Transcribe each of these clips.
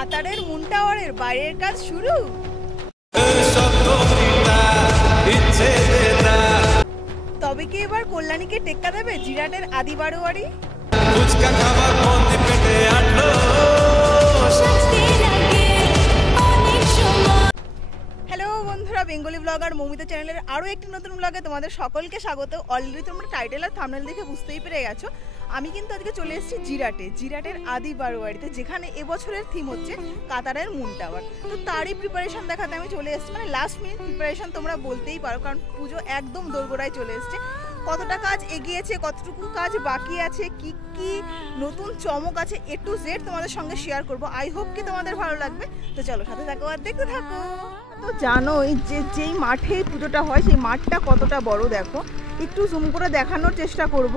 কাতারের মুন টাওয়ারের বাইরের কাজ শুরু। তবে কি এবার কল্যাণীকে টেক্কা দেবে জিরাটের আদি বারোয়ারি? হ্যালো বন্ধুরা, বেঙ্গলি ব্লগার মৌমিতা চ্যানেলের আরও একটি নতুন ব্লগে তোমাদের সকলকে স্বাগত। অলরেডি তোমরা টাইটেল আর থাম্বনেল দেখে বুঝতেই পেরে গেছো, আমি কিন্তু আজকে চলে এসেছি জিরাটের আদি বারোয়ারিতে, যেখানে এবছরের থিম হচ্ছে কাতারের মুন টাওয়ার। তো তারই প্রিপারেশন দেখাতে আমি চলে এসেছি, মানে লাস্ট মিনিট প্রিপারেশন তোমরা বলতেই পারো, কারণ পুজো একদম দোরগোড়ায় চলে এসছে। কতটা কাজ এগিয়েছে, কতটুকু কাজ বাকি আছে, কি কি নতুন চমক আছে, এ টু জেড তোমাদের সঙ্গে শেয়ার করব। আই হোপ কি তোমাদের ভালো লাগবে। তো চলো সাথে থাকো আর দেখতে থাকো। তো জানোই যে যেই মাঠে পুজোটা হয় সেই মাঠটা কতটা বড়, দেখো একটু জুম করে দেখানোর চেষ্টা করব।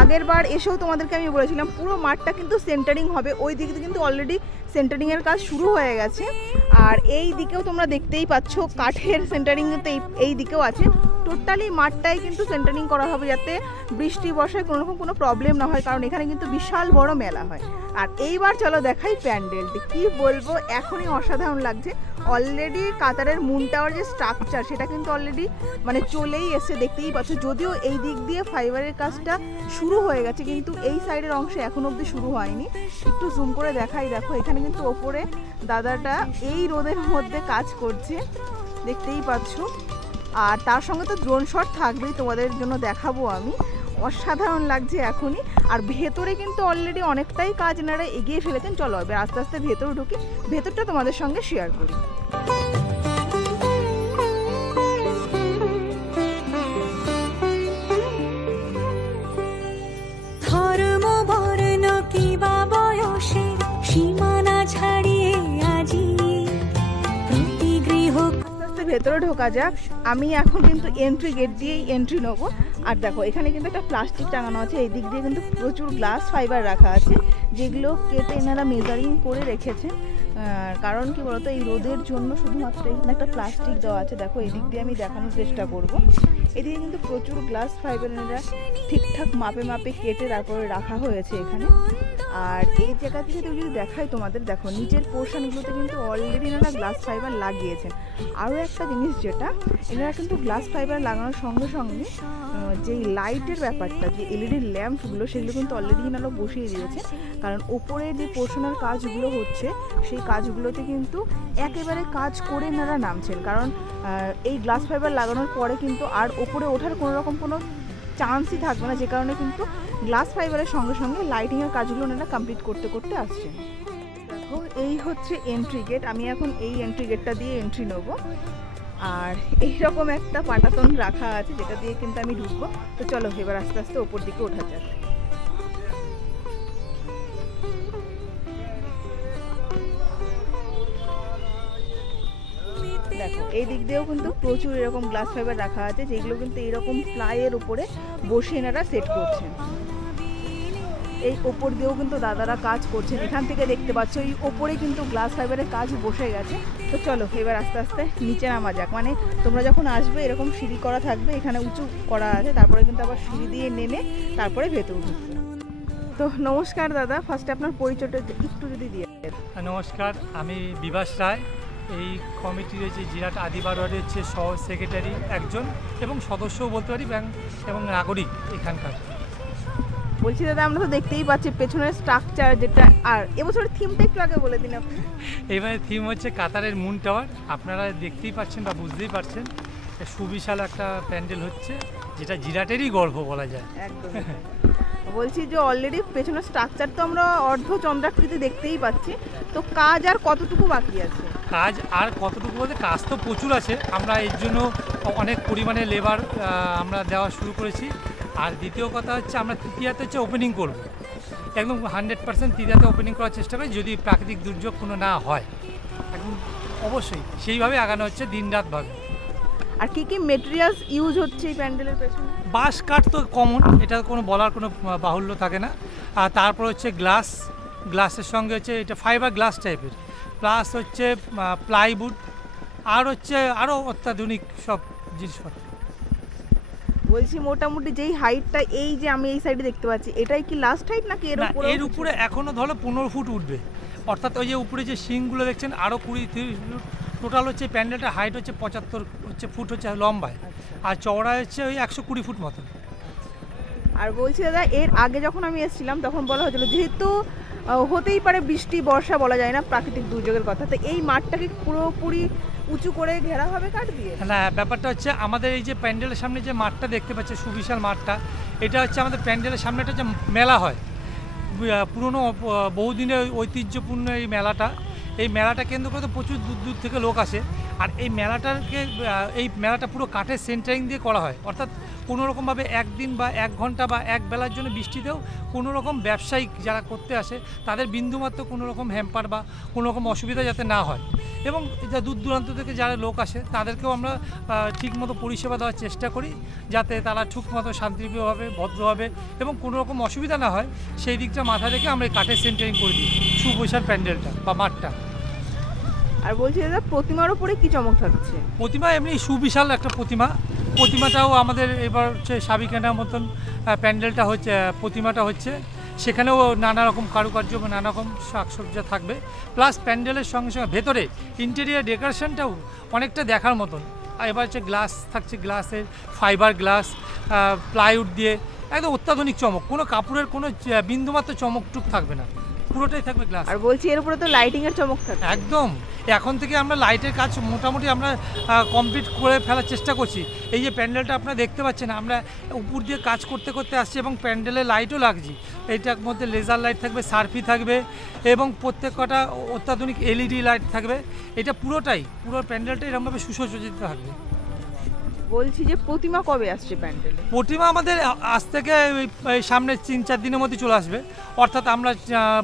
আগের বার এসেও তোমাদেরকে আমি বলেছিলাম পুরো মাঠটা কিন্তু সেন্টারিং হবে, ওই দিকে কিন্তু অলরেডি সেন্টারিংয়ের কাজ শুরু হয়ে গেছে। আর এই দিকেও তোমরা দেখতেই পাচ্ছ কাঠের সেন্টারিং তো এই দিকেও আছে। টোটালি মাঠটাই কিন্তু সেন্টারিং করা হবে যাতে বৃষ্টি বর্ষায় কোনো রকম কোনো প্রবলেম না হয়, কারণ এখানে কিন্তু বিশাল বড় মেলা হয়। আর এইবার চলো দেখাই প্যান্ডেলটি, কি বলবো এখনই অসাধারণ লাগছে। অলরেডি কাতারের মুন টাওয়ার যে স্ট্রাকচার সেটা কিন্তু অলরেডি মানে চলেই এসছে, দেখতেই পাচ্ছ। যদিও এই দিক দিয়ে ফাইবারের কাজটা শুরু হয়ে গেছে, কিন্তু এই সাইডের অংশে এখনো অবধি শুরু হয়নি। একটু জুম করে দেখাই, দেখো এখানে কিন্তু ওপরে দাদাটা এই রোদের মধ্যে কাজ করছে, দেখতেই পাচ্ছ। আর তার সঙ্গে তো ড্রোন শট থাকবেই, তোমাদের জন্য দেখাবো আমি। অসাধারণ লাগছে এখনই। আর ভেতরে কিন্তু অলরেডি অনেকটাই কাজ এনারা এগিয়ে ফেলেছেন। চলো এবার আস্তে আস্তে ভেতরে ঢুকি, ভেতরটা তোমাদের সঙ্গে শেয়ার করি। ভেতরে ঢোকা যাক। আমি এখন কিন্তু এন্ট্রি গেট দিয়েই এন্ট্রি নেবো। আর দেখো এখানে কিন্তু একটা প্লাস্টিক টাঙানো আছে, এই দিক দিয়ে কিন্তু প্রচুর গ্লাস ফাইবার রাখা আছে, যেগুলো কেটে এনারা মেজারিং করে রেখেছেন। কারণ কি বলতো, এই রোদের জন্য শুধুমাত্র এখানে একটা প্লাস্টিক দেওয়া আছে। দেখো এই দিক দিয়ে আমি দেখানোর চেষ্টা করব। এদিকে কিন্তু প্রচুর গ্লাস ফাইবার এনারা ঠিকঠাক মাপে মাপে কেটে তারপরে রাখা হয়েছে এখানে। আর এই জায়গা থেকে যদি দেখাই তোমাদের, দেখো নিচের পোর্শনগুলোতে কিন্তু অলরেডি এনারা গ্লাস ফাইবার লাগিয়েছেন। আরও একটা জিনিস যেটা এনারা কিন্তু গ্লাস ফাইবার লাগানোর সঙ্গে সঙ্গে যেই লাইটের ব্যাপারটা, যে এলইডি ল্যাম্পগুলো, সেগুলো কিন্তু অলরেডি এনারা বসিয়ে দিয়েছে। কারণ ওপরে যে পোর্শনের কাজগুলো হচ্ছে সেই কাজগুলোতে কিন্তু একেবারে কাজ করে এনারা নামছেন, কারণ এই গ্লাস ফাইবার লাগানোর পরে কিন্তু আর ওপরে ওঠার কোনো রকম কোনো চান্সই থাকবে না, যে কারণে কিন্তু গ্লাস ফাইবারের সঙ্গে সঙ্গে লাইটিংয়ের কাজগুলো ওনারা কমপ্লিট করতে করতে আসছেন। দেখো এই হচ্ছে এন্ট্রি গেট, আমি এখন এই এন্ট্রি গেটটা দিয়ে এন্ট্রি নেব। আর এইরকম একটা পাটাতন রাখা আছে যেটা দিয়ে কিন্তু আমি ঢুকবো। তো চলো এবার আস্তে আস্তে ওপর দিকে ওঠা যাক। দেখো এই দিক দিয়েও কিন্তু প্রচুর এরকম গ্লাস ফাইবার রাখা আছে, যেগুলো কিন্তু এইরকম প্লাইয়ের উপরে বসে এনারা সেট করছেন। এই ওপর দিয়েও কিন্তু দাদারা কাজ করছেন, এখান থেকে দেখতে পাচ্ছ এই ওপরে কিন্তু গ্লাস ফাইবারের কাজ বসে গেছে। তো চলো এবার আস্তে আস্তে নিচে নামা যাক। মানে তোমরা যখন আসবে এরকম সিঁড়ি করা থাকবে, এখানে উঁচু করা আছে, তারপরে কিন্তু আবার সিঁড়ি দিয়ে নেমে তারপরে ভেতরে ঢুকবে। তো নমস্কার দাদা, ফার্স্টে আপনার পরিচয়টা একটু যদি দিয়ে। নমস্কার, আমি বিভাস রায়। এই কমিটির হচ্ছে জিরাট আদি বারোয়ারি হচ্ছে সহ সেক্রেটারি একজন এবং সদস্যও বলতে পারি এবং নাগরিক এখানকার। বলছি দাদা, আমরা তো দেখতেই পাচ্ছি পেছনের স্ট্রাকচার যেটা। আর এবছরের থিমটা একটু আগে বলে দিন আপনি। এবারে থিম হচ্ছে কাতারের মুন টাওয়ার। আপনারা দেখতেই পাচ্ছেন বা বুঝতেই পারছেন, সুবিশাল একটা প্যান্ডেল হচ্ছে, যেটা জিরাটেরই গর্ব বলা যায়। একদম। বলছি যে অলরেডি পেছনের স্ট্রাকচার তো আমরা অর্ধ চন্দ্রাকৃতি দেখতেই পাচ্ছি, তো কাজ আর কতটুকু বাকি আছে? কাজ আর কতটুকু বলতে কাজ তো প্রচুর আছে। আমরা এর জন্য অনেক পরিমাণে লেবার আমরা দেওয়া শুরু করেছি। আর দ্বিতীয় কথা হচ্ছে আমরা তৃতীয়াতে হচ্ছে ওপেনিং করব, একদম 100% তৃতীয়াতে ওপেনিং করার চেষ্টা করি, যদি প্রাকৃতিক দুর্যোগ কোনো না হয়। একদম অবশ্যই সেইভাবে আগানো হচ্ছে দিন রাতভাবে। আর কি কি মেটেরিয়ালস ইউজ হচ্ছে এই প্যান্ডেলের পেছনে? বাঁশ কাঠ তো কমন, এটা কোনো বলার কোনো বাহুল্য থাকে না। আর তারপর হচ্ছে গ্লাসের সঙ্গে হচ্ছে এটা ফাইবার গ্লাস টাইপের, প্লাস হচ্ছে প্লাইউড, আর হচ্ছে আরও অত্যাধুনিক সব জিনিসপত্র। বলছি মোটামুটি যেই হাইটটা এই যে আমি এই সাইডে দেখতে পাচ্ছি, এটাই কি লাস্ট হাইট নাকি এর উপরে? এর উপরে এখনো ধরো 15 ফুট উঠবে, অর্থাৎ ওই যে উপরে যে শিংগুলো দেখছেন আরও 20-30 ফুট, টোটাল হচ্ছে প্যান্ডেলটা হাইট হচ্ছে 75 ফুট হচ্ছে লম্বায়, আর চওড়া হচ্ছে ওই 120 ফুট মতো। আর বলছি দাদা, এর আগে যখন আমি এসেছিলাম তখন বলা হয়েছিল যেহেতু হতেই পারে বৃষ্টি বর্ষা, বলা যায় না, প্রাকৃতিক দুর্যোগের কথা, তো এই মাঠটাকে পুরোপুরি উঁচু করে ঘেরা হবে কাঠ দিয়ে? না, ব্যাপারটা হচ্ছে আমাদের এই যে প্যান্ডেলের সামনে যে মাঠটা দেখতে পাচ্ছে, সুবিশাল মাঠটা, এটা হচ্ছে আমাদের প্যান্ডেলের সামনে একটা যে মেলা হয়, পুরনো বহুদিনের ঐতিহ্যপূর্ণ এই মেলাটা। এই মেলাটা কেন্দ্র করে তো প্রচুর দূর দূর থেকে লোক আসে। আর এই মেলাটা পুরো কাঠের সেন্টারিং দিয়ে করা হয়, অর্থাৎ কোনো রকমভাবে একদিন বা 1 ঘন্টা বা এক বেলার জন্য বৃষ্টিতেও কোনো রকম ব্যবসায়িক যারা করতে আসে তাদের বিন্দুমাত্র কোনো রকম হ্যাম্পার বা কোনো রকম অসুবিধা যাতে না হয়। এবং যা দূর দূরান্ত থেকে যারা লোক আসে তাদেরকেও আমরা ঠিকমতো পরিষেবা দেওয়ার চেষ্টা করি, যাতে তারা ঠিকমতো শান্তিপ্রিয়ভাবে, ভদ্রভাবে এবং কোনো রকম অসুবিধা না হয়, সেই দিকটা মাথায় রেখে আমরা এই কাঠের সেন্টারিং করে দিই সুবিশাল প্যান্ডেলটা বা মাঠটা। আর বলছি দাদা, প্রতিমার উপরে কি চমক থাকছে? প্রতিমা এমনি সুবিশাল একটা প্রতিমাটাও আমাদের এবার হচ্ছে সাবিকানার মতন প্যান্ডেলটা হচ্ছে, প্রতিমাটা হচ্ছে, সেখানেও নানা রকম কারুকার্য বা নানা রকম সাজসজ্জা থাকবে, প্লাস প্যান্ডেলের সঙ্গে সঙ্গে ভেতরে ইন্টেরিয়ার ডেকোরেশনটাও অনেকটা দেখার মতন। আর এবার হচ্ছে গ্লাস থাকছে, গ্লাসের ফাইবার গ্লাস, প্লাইউড দিয়ে একদম অত্যাধুনিক চমক, কোনো কাপড়ের কোনো বিন্দুমাত্র চমকটুক থাকবে না, পুরোটাই থাকবে গ্লাস। আর বলছি এর উপরে তো লাইটিংয়ের চমক থাকবে? একদম, এখন থেকে আমরা লাইটের কাজ মোটামুটি আমরা কমপ্লিট করে ফেলার চেষ্টা করছি। এই যে প্যান্ডেলটা আপনারা দেখতে পাচ্ছেন, আমরা উপর দিয়ে কাজ করতে করতে আসছি এবং প্যান্ডেলে লাইটও লাগছি। এইটার মধ্যে লেজার লাইট থাকবে, সার্ফি থাকবে এবং প্রত্যেক কটা অত্যাধুনিক LED লাইট থাকবে। এটা পুরো প্যান্ডেলটা এরকমভাবে সুসজ্জিত থাকবে। বলছি যে প্রতিমা কবে আসছে প্যান্ডেলে? প্রতিমা আমাদের আজ থেকে সামনে 3-4 দিনের মধ্যে চলে আসবে, অর্থাৎ আমরা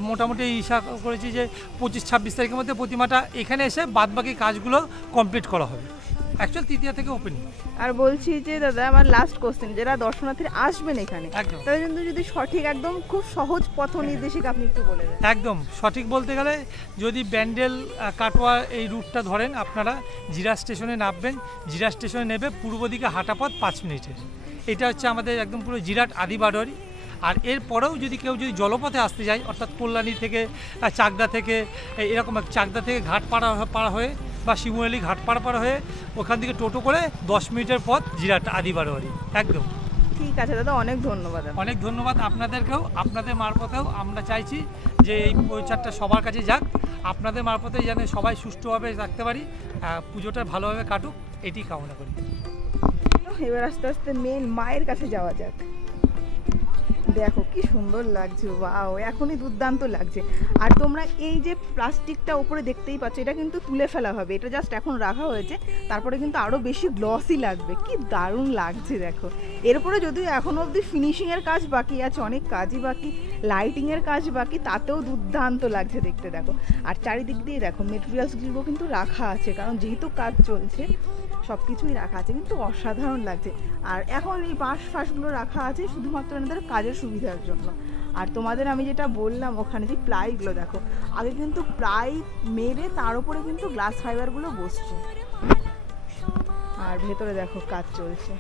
মোটামুটি ইচ্ছা করেছি যে 25-26 তারিখের মধ্যে প্রতিমাটা এখানে এসে বাদবাকি কাজগুলো কমপ্লিট করা হবে। অ্যাকচুয়াল তৃতীয়া থেকে ওপেনিং। আর বলছি যে দাদা, আমার লাস্ট কোশ্চেন, যারা দর্শনার্থীরা আসবেন এখানে তাদের জন্য যদি সঠিক একদম খুব সহজ পথ নির্দেশিকা আপনি একটু বলে দেন। একদম সঠিক বলতে গেলে, যদি ব্যান্ডেল কাটোয়া এই রুটটা ধরেন, আপনারা জিরা স্টেশনে নামবেন, জিরা স্টেশনে নেবে পূর্ব দিকে হাঁটা পথ 5 মিনিটের। এটা হচ্ছে আমাদের একদম পুরো জিরাট আদি বারোয়ারি। আর এরপরেও যদি কেউ জলপথে আসতে যায়, অর্থাৎ কল্যাণী থেকে, চাকদা থেকে, এরকম চাকদা থেকে ঘাটপাড়া হয়ে বা শিমুয়ালি ঘাটপাড়া হয়ে ওখান থেকে টোটো করে 10 মিনিটের পথ জিরাট আদি বারোয়ারি। একদম ঠিক আছে দাদা, অনেক ধন্যবাদ। অনেক ধন্যবাদ আপনাদেরকেও। আপনাদের মারফতেও আমরা চাইছি যে এই প্রচারটা সবার কাছে যাক, আপনাদের মারফতে যেন সবাই সুষ্ঠুভাবে রাখতে পারি, পুজোটা ভালোভাবে কাটুক, এটি কামনা করি। এবার আস্তে আস্তে মেন মায়ের কাছে যাওয়া যাক। দেখো কি সুন্দর লাগছে, ওয়াও, এখনই দুর্দান্ত লাগছে। আর তোমরা এই যে প্লাস্টিকটা উপরে দেখতেই পাচ্ছ, এটা কিন্তু তুলে ফেলা হবে, এটা জাস্ট এখন রাখা হয়েছে, তারপরে কিন্তু আরও বেশি গ্লসি লাগবে। কি দারুণ লাগছে দেখো। এরপরে যদিও এখনও অবধি ফিনিশিংয়ের কাজ বাকি আছে, অনেক কাজই বাকি, লাইটিংয়ের কাজ বাকি, তাতেও দুর্দান্ত লাগছে দেখতে। দেখো, আর চারিদিক দিয়ে দেখো মেটেরিয়ালসগুলো কিন্তু রাখা আছে, কারণ যেহেতু কাজ চলছে সব কিছুই রাখা আছে, কিন্তু অসাধারণ লাগছে। আর এখন এই বাঁশগুলো রাখা আছে শুধুমাত্র এনাদের কাজের সুবিধার জন্য। আর তোমাদের আমি যেটা বললাম, ওখানে যে প্লাইগুলো দেখো, আগে কিন্তু প্লাই মেরে তার উপরে কিন্তু গ্লাস ফাইবারগুলো বসছে। আর ভেতরে দেখো কাজ চলছে।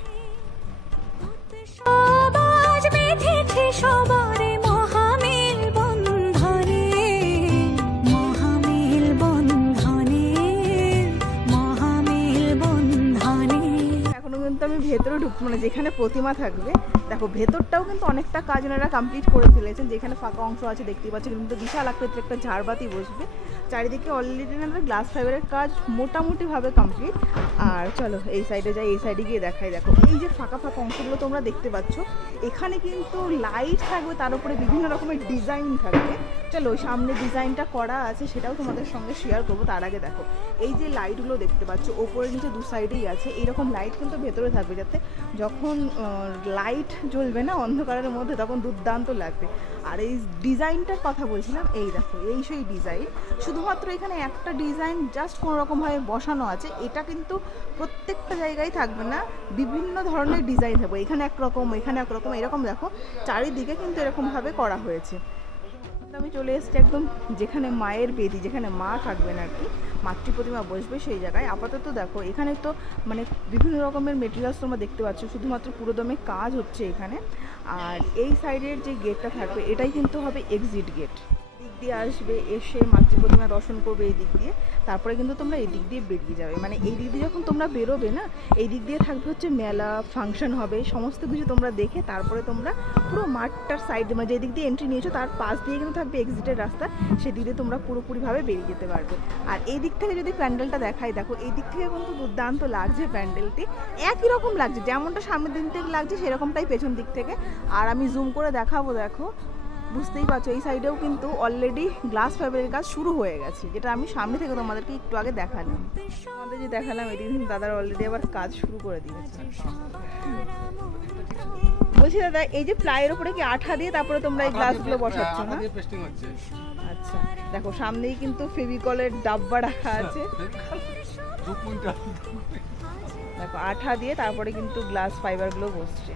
আমি ভেতরে ঢুকবো না, যেখানে প্রতিমা থাকবে। দেখো ভেতরটাও কিন্তু অনেকটা কাজ ওনারা কমপ্লিট করে ফেলেছেন। যেখানে ফাঁকা অংশ আছে দেখতেই পাচ্ছি, কিন্তু বিশাল আকৃতির একটা ঝাড়বাতি বসবে। চারিদিকে অলরেডি ওনারা গ্লাস ফাইবারের কাজ মোটামুটিভাবে কমপ্লিট। আর চলো এই সাইডে যাই, এই সাইডে গিয়ে দেখাই। দেখো এই যে ফাঁকা অংশগুলো তোমরা দেখতে পাচ্ছ, এখানে কিন্তু লাইট থাকবে, তার উপরে বিভিন্ন রকমের ডিজাইন থাকবে। চলো সামনে ডিজাইনটা করা আছে, সেটাও তোমাদের সঙ্গে শেয়ার করবো। তার আগে দেখো এই যে লাইটগুলো দেখতে পাচ্ছ, ওপরে নিচে দু সাইডেই আছে, এইরকম লাইট কিন্তু ভেতরে থাকবে, যাতে যখন লাইট জ্বলবে না অন্ধকারের মধ্যে, তখন দুর্দান্ত লাগবে। আর এই ডিজাইনটার কথা বলছিলাম, এই দেখো এই সেই ডিজাইন, শুধুমাত্র এখানে একটা ডিজাইন জাস্ট কোনো রকমভাবে বসানো আছে। এটা কিন্তু প্রত্যেকটা জায়গায় থাকবে না, বিভিন্ন ধরনের ডিজাইন থাকবে, এখানে একরকম, এখানে একরকম, এরকম দেখো চারিদিকে কিন্তু এরকমভাবে করা হয়েছে। আমি চলে এসেছি একদম যেখানে মায়ের বেদি, যেখানে মা থাকবেন আর কি, মাতৃ প্রতিমা বসবে সেই জায়গায়। আপাতত দেখো এখানে তো মানে বিভিন্ন রকমের মেটেরিয়ালস তোমরা দেখতে পাচ্ছ, শুধুমাত্র পুরোদমে কাজ হচ্ছে এখানে। আর এই সাইডের যে গেটটা থাকবে, এটাই কিন্তু হবে এক্সিট গেট। দিক দিয়ে আসবে, এসে মাতৃ প্রতিমা দর্শন করবে এই দিক দিয়ে, তারপরে কিন্তু তোমরা এই দিক দিয়ে বেরিয়ে যাবে। মানে এই দিক দিয়ে যখন তোমরা বেরোবে না, এই দিক দিয়ে থাকবে হচ্ছে মেলা, ফাংশন হবে, সমস্ত কিছু তোমরা দেখে তারপরে তোমরা পুরো মাঠটার সাইডে, মানে যে দিক দিয়ে এন্ট্রি নিয়েছো তার পাশ দিয়ে কিন্তু থাকবে এক্সিটের রাস্তা, সেদিক দিয়ে তোমরা পুরোপুরিভাবে বেরিয়ে যেতে পারবে। আর এই দিক থেকে যদি প্যান্ডেলটা দেখাই, দেখো এই দিক থেকে কিন্তু দুর্দান্ত লাগছে প্যান্ডেলটি, একই রকম লাগছে, যেমনটা সামনের দিক থেকে লাগছে সেরকমটাই পেছন দিক থেকে। আর আমি জুম করে দেখাবো, দেখো বুঝতেই পারছো এই সাইডেও কিন্তু অলরেডি গ্লাস ফাইবারের কাজ শুরু হয়ে গেছে, যেটা আমি সামনে থেকে তোমাদেরকে একটু আগে দেখালাম। আমাদের যে দেখালাম এদিকে কিন্তু দাদার অলরেডি আবার কাজ শুরু করে দিয়েছে। বলছি দাদা, এই যে প্লাইয়ের উপরে কি আঠা দিয়ে তারপরে তোমরা এই গ্লাসগুলো বসাচ্ছ না? আচ্ছা, দেখো সামনেই কিন্তু ফেভিকলের ডাব্বা রাখা আছে, দেখো আঠা দিয়ে তারপরে কিন্তু গ্লাস ফাইবারগুলো বসছে।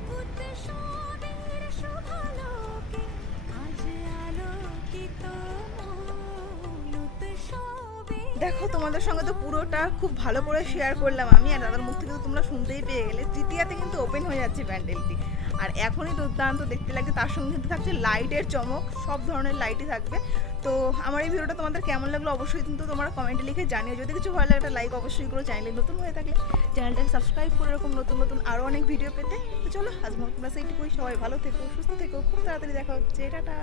দেখো তোমাদের সঙ্গে তো পুরোটা খুব ভালো করে শেয়ার করলাম আমি, আর দাদার মুখ থেকে তো তোমরা শুনতেই পেয়ে গেলে। তৃতীয়াতে কিন্তু ওপেন হয়ে যাচ্ছে প্যান্ডেলটি, আর এখনই দুর্দান্ত দেখতে লাগছে, তার সঙ্গে কিন্তু থাকছে লাইটের চমক, সব ধরনের লাইটই থাকবে। তো আমার এই ভিডিওটা তোমাদের কেমন লাগলো অবশ্যই কিন্তু তোমরা কমেন্টে লিখে জানিও। যদি কিছু ভালো লাগে একটা লাইক অবশ্যই করো, চ্যানেলে নতুন হয়ে থাকলে চ্যানেলটাকে সাবস্ক্রাইব করে এরকম নতুন নতুন আরও অনেক ভিডিও পেতে। তো চলো আজ তোমরা সেইটুকুই, সবাই ভালো থেকো, সুস্থ থেকো, খুব তাড়াতাড়ি দেখা হচ্ছে, টাটা।